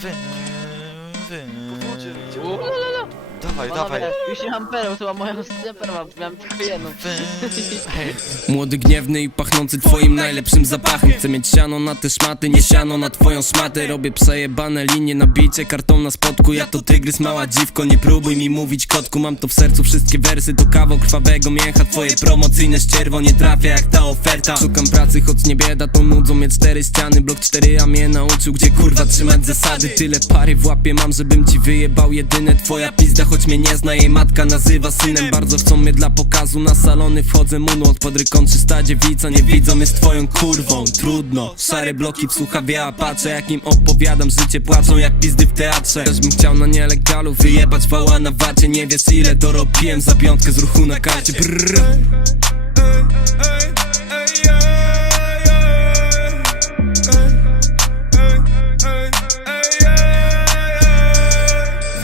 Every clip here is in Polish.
ふんふん。Dawaj, panowie, dawaj. już nie mam perł, chyba moją snajper mam, miałem tylko jedną. Młody, gniewny i pachnący twoim najlepszym zapachem. Chcę mieć siano na te szmaty, nie siano na twoją szmatę. Robię przejebane linie na bicie, karton na spodku Ja to tygrys, mała dziwko, nie próbuj mi mówić kotku. Mam to w sercu, wszystkie wersy to kawał krwawego mięcha. Twoje promocyjne ścierwo nie trafia jak ta oferta. Szukam pracy, choć nie bieda, to nudzą mnie cztery ściany. Blok 4 a mnie nauczył, gdzie kurwa trzymać zasady. Tyle pary w łapie mam, żebym ci wyjebał jedyne. Twoja pizda, choć mnie nie zna, jej matka nazywa synem. Bardzo chcą mnie dla pokazu, na salony wchodzę moonwalk Pod rykon 300 dziewica, nie widzą z twoją kurwą. Trudno, szare bloki w słuchawie, patrzę jak im opowiadam. Życie płaczą jak pizdy w teatrze. Też bym chciał na nielegalu wyjebać wała na wacie. Nie wiesz ile dorobiłem za piątkę z ruchu na karcie. Brrr.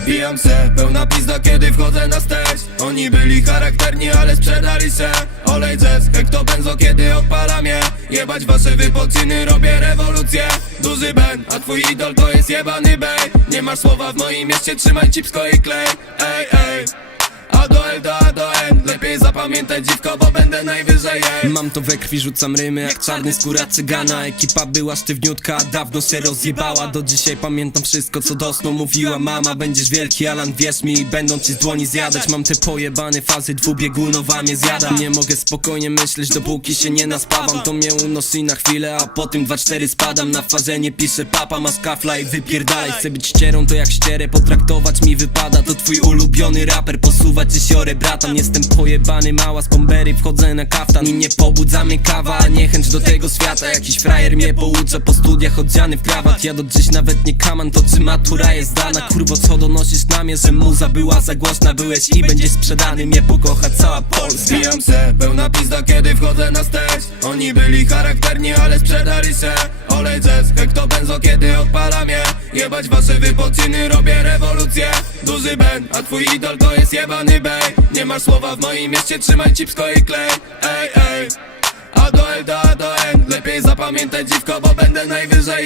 Wbijam se, pełna pizda kiedy wchodzę na stage. Oni byli charakterni, ale sprzedali se Olej jazz, hekto benzo kiedy odpala mnie. Jebać wasze wypociny, robię rewolucję. Duży Ben, a twój idol to jest jebany bej. Nie masz słowa w moim mieście, trzymaj cipsko i klej. Ej, ej zapamiętaj dziwko, bo będę najwyżej jej Mam to we krwi, rzucam rymy jak czarny skóra cygana. Ekipa była sztywniutka, dawno się rozjebała. Do dzisiaj pamiętam wszystko, co do snu mówiła mama. Będziesz wielki Alan, wierz mi, będą ci z dłoni zjadać. Mam te pojebane fazy, dwubiegunowa mnie zjada Nie mogę spokojnie myśleć, dopóki się nie naspawam. To mnie unosi na chwilę, a potem 2-4 spadam. Na farze nie piszę papa, masz kafla i wypierdalaj. Chcę być ścierą, to jak ścierę, potraktować mi wypada. To twój ulubiony raper, posuwać ci siorę bratam. Jestem pojebany, mała z bombery, wchodzę na kaftan I nie pobudza mnie kawa, niechęć do tego świata. Jakiś frajer mnie poucza po studiach odziany w krawat. Ja do dziś nawet nie kaman, to czy matura jest dana? Kurwo, co donosisz na mnie, że muza była za głośna? Byłeś i będziesz sprzedany, mnie pokocha cała Polska. Zbijam se, pełna pizda kiedy wchodzę na stage. Oni byli charakterni, ale sprzedali się. Olej jazz, hekto benzo kiedy odpala mnie? Jebać wasze wypociny, robię rewolucję Duży Ben, a twój idol to jest jebany bej. Nie masz słowa w moim mieście, trzymaj cipsko i klej. Ej, ej. A do L do A do N. Lepiej zapamiętaj dziwko, bo będę najwyżej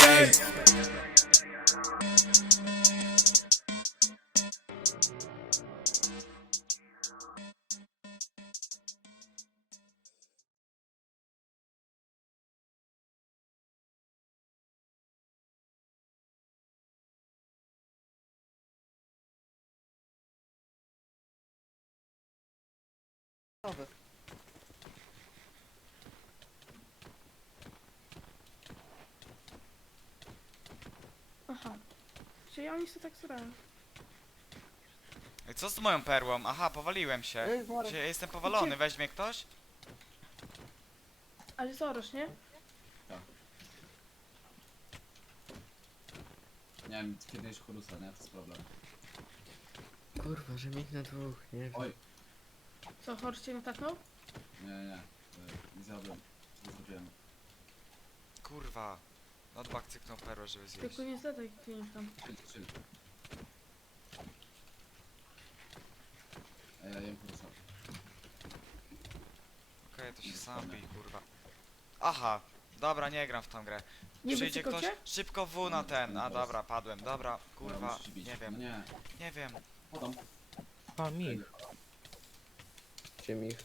Aha. Czyli oni sobie tak zrobią. Co z moją perłą? Aha, powaliłem się. Ej, Marek. Jestem powalony, weźmie ktoś? Ale zoroż, nie? Nie wiem, kiedyś chorusa, nie? To jest problem. Kurwa, że mich na dwóch, nie wiem. Oj, Co, Horst cię nataknął? nie, nie, nie. y, Nie zjadłem. Co zrobiłem? Kurwa. Notbak cyknął perłę, żeby zjeść. Tylko nie zadaj klient tam. Chill, chill. Ej, ja jem chorusa. Okej, to się sam bij, kurwa. Aha, dobra, nie gram w tą grę. Nie Przyjdzie ktoś? cię? Szybko W na ten. A dobra, padłem. Dobra, kurwa, nie No wiem, nie, nie wiem. podam. A, Mich. Gdzie Mich?